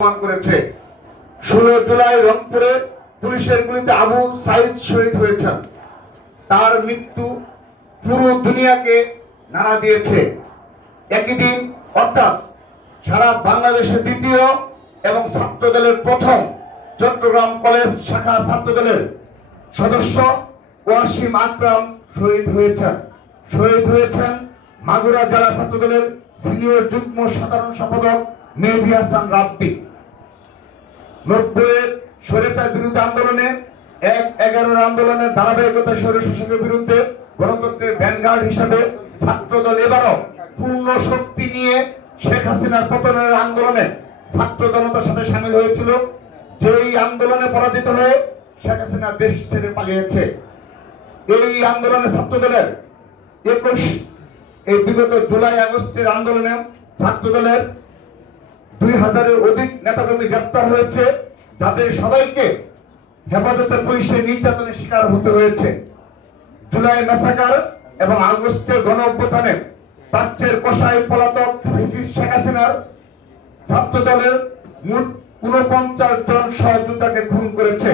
করেছে। 16 জুলাই রংপুরে পুলিশের গুলিতে আবু সাইদ শহীদ হয়েছেন। তার মৃত্যু পুরো দুনিয়াকে নাড়া দিয়েছে। একই দিন অর্থাৎ সারা বাংলাদেশে দ্বিতীয় এবং ছাত্রদলের প্রথম চট্টগ্রাম কলেজ শাখা ছাত্রদলের সদস্য ওয়াসিম আকরাম শহীদ হয়েছেন মাগুরা জেলা ছাত্রদলের সিনিয়র যুগ্ম সাধারণ সম্পাদক মেহেদী হাসান রাব্বি। 90-এর স্বৈরাচার বিরোধী আন্দোলনে 1-11 আন্দোলনের ধারাবাহিকতা স্বৈর শাসকের বিরুদ্ধে গণতন্ত্রের ভ্যানগার্ড হিসাবে ছাত্রদল এবারও পূর্ণ শক্তি নিয়ে শেখ হাসিনার পতনের আন্দোলনে ছাত্র জনতার সাথে সামিল হয়েছিল। যেই আন্দোলনে পরাজিত হয়ে শেখ হাসিনা দেশ ছেড়ে পালিয়েছে। এই আন্দোলনে ছাত্রদলের বিগত জুলাই আগস্টের আন্দোলনে ছাত্রদলের 2000-এর অধিক নেতাকর্মী গ্রেপ্তার হয়েছে, যাদের সবাইকে হেফাজতে পুলিশের নির্যাতনের শিকার হতে হয়েছে। জুলাই ম্যাসাকার এবং আগস্টের গণ অভ্যুত্থানে প্রাচ্যের কষাই পলাতক ফ্যাসিস্ট শেখ হাসিনার ছাত্রদলের মোট 49 জন সহযোদ্ধাকে খুন করেছে।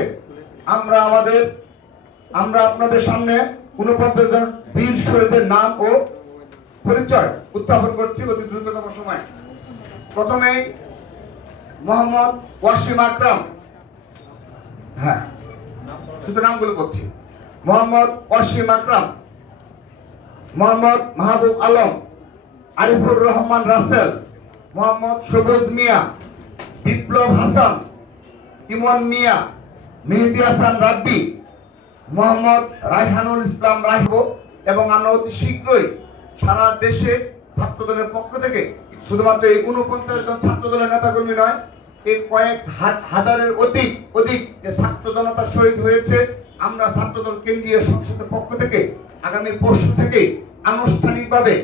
আমরা আপনাদের সামনে 49 জন বীর শহীদের নাম ও পরিচয় উত্থাপন করছি অতি দ্রুততম সময়। প্রথমেই মোহাম্মদ ওয়াসিম আকরাম, শুধু নামগুলো বলছি। মোহাম্মদ ওয়াসিম আকরাম, মোহাম্মদ মাহবুব আলম, আরিফুর রহমান রাসেল, মোহাম্মদ সবুজ মিয়া, বিপ্লব হাসান, ইমন মিয়া, মেহেদী হাসান রাব্বি, মোহাম্মদ রায়হানুল ইসলাম রাহিব। এবং আমরা অতি শীঘ্রই সারা দেশে ছাত্রদলের পক্ষ থেকে শুধুমাত্র এই 49 জন ছাত্রদলের নেতাকর্মী নয়, এই কয়েক হাজারের অধিক যে ছাত্র জনতা শহীদ হয়েছে, আমরা ছাত্রদল কেন্দ্রীয় সংসদের পক্ষ থেকে আগামী পরশু থেকে আনুষ্ঠানিকভাবে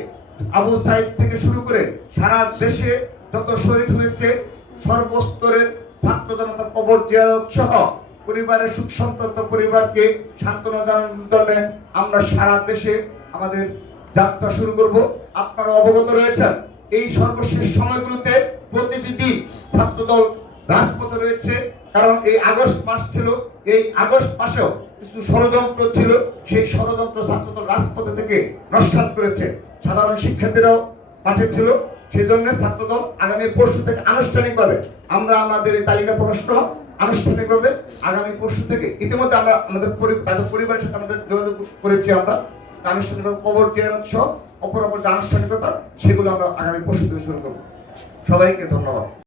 আবু সাইদ থেকে শুরু করে সারা দেশে যত শহীদ হয়েছে সর্বস্তরের ছাত্র জনতা কবর জিয়ারত সহ পরিবারের সুখ সন্তপ্ত পরিবারকে সান্ত্বনা জানানোর জন্য আমরা সারা দেশে আমাদের যাত্রা শুরু করব। আপনারা অবগত রয়েছেন এই সর্বশেষ সময়গুলোতে প্রতিটি দিন ছাত্রদল রাজপথে রয়েছে, কারণ এই আগস্ট মাস ছিল। এই আগস্ট মাসেও কিছু ষড়যন্ত্র ছিল, সেই ষড়যন্ত্র ছাত্রদল রাজপথে থেকে নস্যাৎ করেছে। সাধারণ শিক্ষার্থীরাও মাঠে ছিল। সেই জন্য ছাত্রদল আগামী পরশু থেকে আনুষ্ঠানিকভাবে আমরা আমাদের এই তালিকা প্রকাশ করলাম। আনুষ্ঠানিকভাবে আগামী পরশু থেকে ইতিমধ্যে আমরা আমাদের পরিবারের সাথে আমাদের যোগাযোগ করেছি। আমরা আনুষ্ঠানিকভাবে কবর জিয়ারত সহ অপর যে আনুষ্ঠানিকতা সেগুলো আমরা আগামী পরশু থেকে শুরু করবো। সবাইকে ধন্যবাদ।